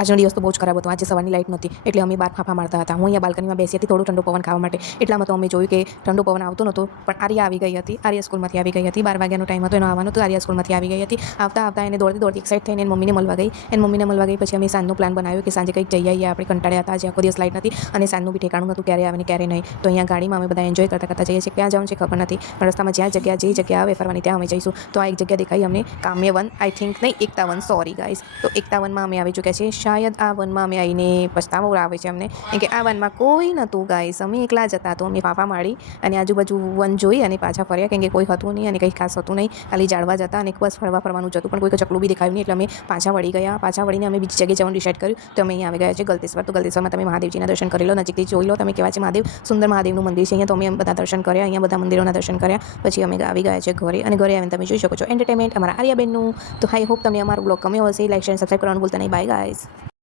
આજનો દિવસ તો બહુ જ ખરાબ હતો. આજે સવારની લાઇટ નહોતી એટલે અમે બહાર ફાંફા મારતા હતા. હું અહીંયા બાલ્કનીમાં બેસી હતી થોડું ઠંડુ પવન ખાવા માટે. એટલામાં તો અમે જોયું કે ઠંડુ પવન આવતો નહોતો, પણ આર્યા આવી ગઈ હતી. આર્યા સ્કૂલમાંથી આવી ગઈ હતી. 12 વાગ્યાનો ટાઈમ હતો એનો આવવાનો, તો આર્યા સ્કૂલમાંથી આવી ગઈ હતી. આવતા એને દોડતી એક્સાઇટ થઈને એની મમ્મીને મળવા ગઈ. એની મમ્મીને મળવા ગઈ પછી અમે સાંજનો પ્લાન બનાવ્યો કે સાંજે કંઈક જઈ આવીએ. આપણે કંટાળ્યા હતા, આજે આખો દિવસ લાઇટ નથી અને સાંજનું બી ઠેકાણું નહોતું ક્યારે આવે ને ક્યારે નહીં. તો અહીંયા ગાડીમાં અમે બધા એન્જોય કરતા જઈએ છીએ. ક્યાં જવાનું છે ખબર નથી, પણ રસ્તામાં જે જગ્યા આવે ફરવાની ત્યાં અમે જઈશું. તો આ એક જગ્યા દેખાઈ અમને, કામ્ય વન, આઈ થિંક નહીં, એકતા વન, સોરી ગાઈઝ. તો એકતા વનમાં અમે આવી ચૂક્યા છીએ. શાયદ આ વનમાં અમે આવીને પછતાવો આવે છે અમને, કેમ કે આ વનમાં કોઈ નહોતું ગાઈઝ. અમે એકલા જ હતા. તો અમે ફાંફા મારી અને આજુબાજુ વન જોઈ અને પાછા ફર્યા, કેમ કે કોઈ હતું નહીં અને કંઈ ખાસ હતું નહીં, ખાલી ઝાડવા જ હતા અને બસ ફરવાનું જ હતું. પણ કોઈ ચકલું બી દેખાયું નહીં એટલે અમે પાછા વળી ગયા. પાછા વળીને અમે બીજી જગ્યાએ જવાનું ડિસાઇડ કર્યું. તો અમે અહીંયા આવી ગયા છે ગલતેશ્વર. તો ગલતેશ્વરમાં તમે મહાદેવજીના દર્શન કરી લો, નજીકથી જોઈ લો તમે કેવા છે મહાદેવ. સુંદર મહાદેવનું મંદિર છે અહીંયા. તો અમે બધા દર્શન કર્યા, અહીંયા બધા મંદિરોના દર્શન કર્યા. પછી અમે આવી ગયા છે ઘરે, અને ઘરે આવીને તમે જોઈ શકો છો એન્ટરટેનમેન્ટ અમારા આર્યાબેનનું. તો આઈ હોપ તમને અમારું બ્લોગ ગમ્યો હશે. લાઈક શેર સબસ્ક્રાઈબ કરવાનું ભૂલતા નહીં. By guys.